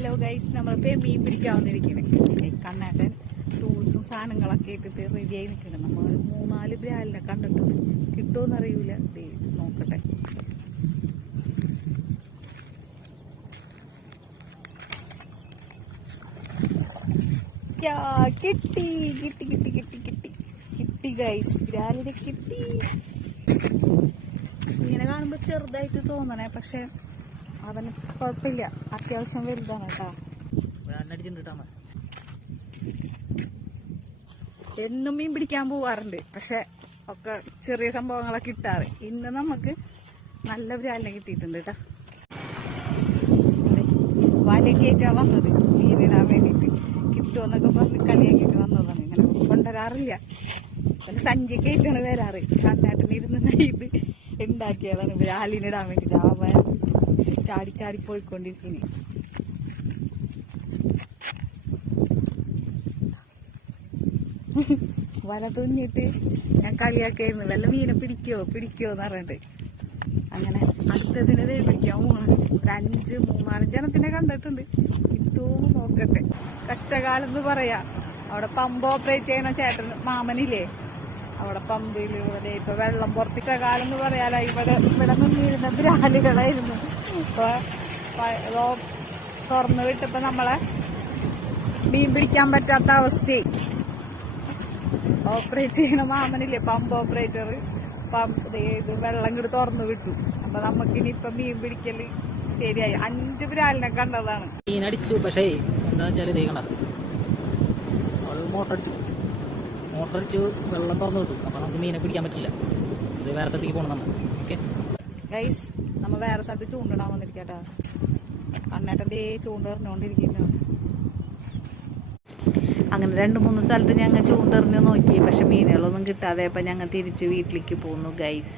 Hello guys, നമ്മളിപ്പോൾ മീൻ പിടിക്കാൻ വന്നിരിക്കണേ. കണ്ണാട്ടൻ ടൂൾസും സാധനങ്ങളൊക്കെ ഇട്ടിട്ട് റെഡിയായി നിൽക്കണം. നമ്മൾ 3-4 ബ്രാലിനെ കണ്ടിട്ടുണ്ട്. കിട്ടുമോന്ന് അറിയൂല. നോക്കട്ടെ. കിട്ടി കിട്ടി കിട്ടി കിട്ടി കിട്ടി കിട്ടി ഗൈസ്, ബ്രാലിനെ കിട്ടി. ഇങ്ങനെ കാണുമ്പോൾ ചെറുതായിട്ട് തോന്നണേ, പക്ഷെ അവന് കുഴപ്പമില്ല, അത്യാവശ്യം വലുതാണ് കേട്ടോ. എന്നും മീൻ പിടിക്കാൻ പോവാറുണ്ട്, പക്ഷെ ഒക്കെ ചെറിയ സംഭവങ്ങളൊക്കെ കിട്ടാറ്. ഇന്ന് നമുക്ക് നല്ല ബ്രാലിനെ കിട്ടിയിട്ടുണ്ട് കേട്ടോ. വലക്കേറ്റാ വന്നത് മീനിടാൻ വേണ്ടിയിട്ട്. കിട്ടുമെന്നൊക്കെ പറഞ്ഞ് കളിയാക്കിയിട്ട് വന്നതാണ്. ഇങ്ങനെ കൊണ്ടുവരാറില്ല, സഞ്ചി കയറ്റാണ് വരാറ്. കണ്ണാട്ടിനിരുന്ന് ഇത് ഉണ്ടാക്കിയതാണ് ബ്രാലിനിടാൻ വേണ്ടിയിട്ട്. അവൻ ചാടി ചാടി പോയിക്കൊണ്ടിരിക്കുന്നു. വല തുന്നിട്ട് ഞാൻ കളിയാക്കായിരുന്നു, വല്ല മീനെ പിടിക്കോ എന്ന് പറഞ്ഞിട്ട്. അങ്ങനെ അടുത്തതിനെ പിടിക്കാൻ പോകണം. 5-3-4 ജനത്തിനെ കണ്ടിട്ടുണ്ട്. കിട്ടുമോ നോക്കട്ടെ. കഷ്ടകാലം എന്ന് പറയാ. അവിടെ പമ്പ് ഓപ്പറേറ്റ് ചെയ്യുന്ന ചേട്ടൻ മാമനില്ലേ, അവിടെ പമ്പിൽ ഇപ്പൊ വെള്ളം പുറത്തിട്ട കാലം എന്ന് പറയാലോ. ഇവിടെ നിന്നിരുന്ന ബ്രാലുകളായിരുന്നു. ഇപ്പൊ തുറന്നു വിട്ടപ്പോ നമ്മളെ മീൻ പിടിക്കാൻ പറ്റാത്ത അവസ്ഥയായി. ഓപ്പറേറ്റ് ചെയ്യണ മാമനില്ലേ, പമ്പ് ഓപ്പറേറ്റർ, ഇത് വെള്ളം ഇങ്ങോട്ട് തുറന്നു വിട്ടു. അപ്പൊ നമുക്കിനി ഇപ്പൊ മീൻ പിടിക്കല് ശരിയായി. 5 ബ്രാലിനെ കണ്ടതാണ്. മീനടിച്ചു, പക്ഷേ എന്താ വെച്ചാൽ ഇതേ കണ്ട അവള് മോട്ടറടിച്ചു വെള്ളം തുറന്നു വിട്ടു. അപ്പൊ നമുക്ക് മീനെ പിടിക്കാൻ പറ്റില്ല. ഇത് വേറെ സ്ഥലത്തേക്ക് പോകണം നമ്മൾ. ഓക്കെ ഗൈസ്, നമ്മ വേറെ സ്ഥലത്ത് ചൂണ്ടിടാൻ വന്നിരിക്കട്ടാ. അന്നേട്ടൻ്റെ ചൂണ്ടെറിഞ്ഞോണ്ടിരിക്കുന്നു. അങ്ങനെ 2-3 സ്ഥലത്ത് ഞങ്ങൾ ചൂണ്ടെറിഞ്ഞ് നോക്കി, പക്ഷെ മീനുകളൊന്നും കിട്ടാതെ ഇപ്പം ഞങ്ങൾ തിരിച്ച് വീട്ടിലേക്ക് പോന്നു ഗൈസ്.